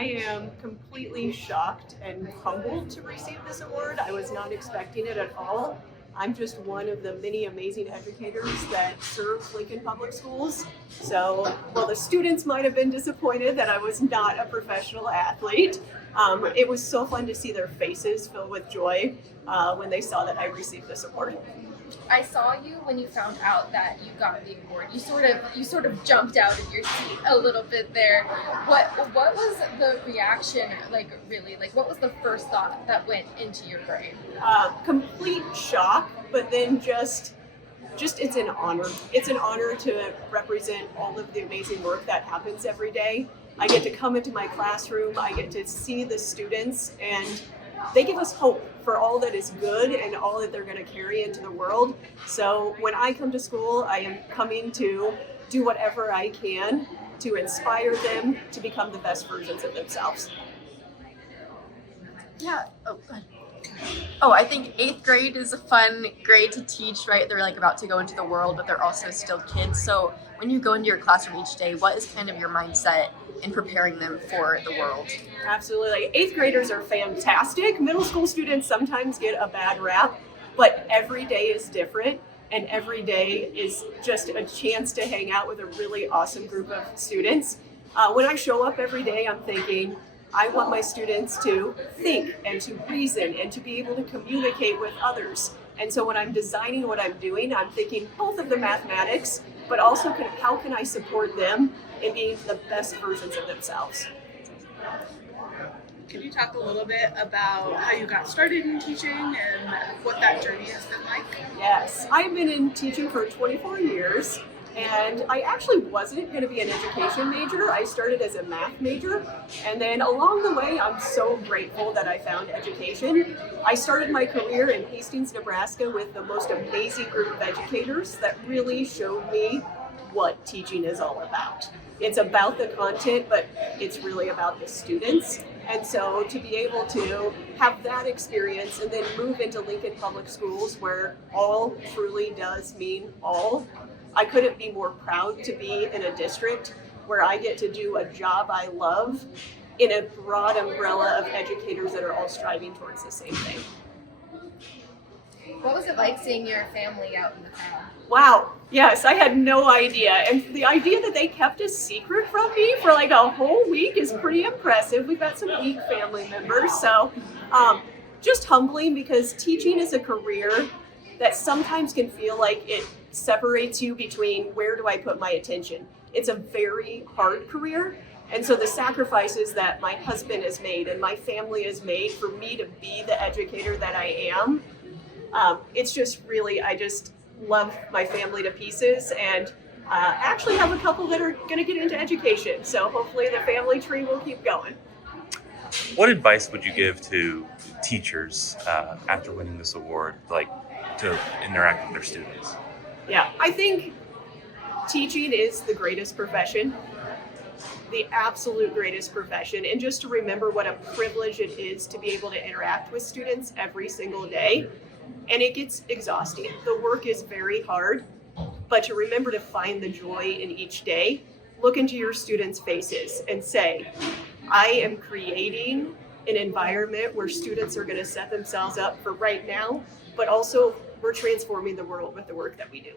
I am completely shocked and humbled to receive this award. I was not expecting it at all. I'm just one of the many amazing educators that serve Lincoln Public Schools. So, while the students might have been disappointed that I was not a professional athlete, it was so fun to see their faces fill with joy when they saw that I received this award. I saw you when you found out that you got the award. You sort of jumped out of your seat a little bit there. What was the reaction like? Really, like what was the first thought that went into your brain? Complete shock, but then just it's an honor. It's an honor to represent all of the amazing work that happens every day. I get to come into my classroom. I get to see the students, and they give us hope for all that is good and all that they're going to carry into the world. So when I come to school, I am coming to do whatever I can to inspire them to become the best versions of themselves. Yeah. Oh, go ahead. Oh, I think 8th grade is a fun grade to teach, right? They're like about to go into the world, but they're also still kids. So when you go into your classroom each day, what is kind of your mindset in preparing them for the world? Absolutely. 8th graders are fantastic. Middle school students sometimes get a bad rap, but every day is different. And every day is just a chance to hang out with a really awesome group of students. When I show up every day, I'm thinking, I want my students to think and to reason and to be able to communicate with others. And so when I'm designing what I'm doing, I'm thinking both of the mathematics, but also how can I support them in being the best versions of themselves. Can you talk a little bit about how you got started in teaching and what that journey has been like? Yes, I've been in teaching for 24 years. And I actually wasn't going to be an education major. I started as a math major. And then along the way, I'm so grateful that I found education. I started my career in Hastings, Nebraska with the most amazing group of educators that really showed me what teaching is all about. It's about the content, but it's really about the students. And so to be able to have that experience and then move into Lincoln Public Schools where all truly does mean all, I couldn't be more proud to be in a district where I get to do a job I love in a broad umbrella of educators that are all striving towards the same thing. What was it like seeing your family out in the crowd? Wow. Yes, I had no idea. And the idea that they kept a secret from me for like a whole week is pretty impressive. We've got some weak family members. So just humbling because teaching is a career that sometimes can feel like it separates you between where do I put my attention. It's a very hard career. And so the sacrifices that my husband has made and my family has made for me to be the educator that I am, it's just really, I just love my family to pieces and actually have a couple that are going to get into education. So hopefully the family tree will keep going. What advice would you give to teachers after winning this award, like to interact with their students? Yeah, I think teaching is the greatest profession, the absolute greatest profession. And just to remember what a privilege it is to be able to interact with students every single day. And it gets exhausting. The work is very hard, but to remember to find the joy in each day, look into your students' faces and say, I am creating an environment where students are going to set themselves up for right now, but also we're transforming the world with the work that we do.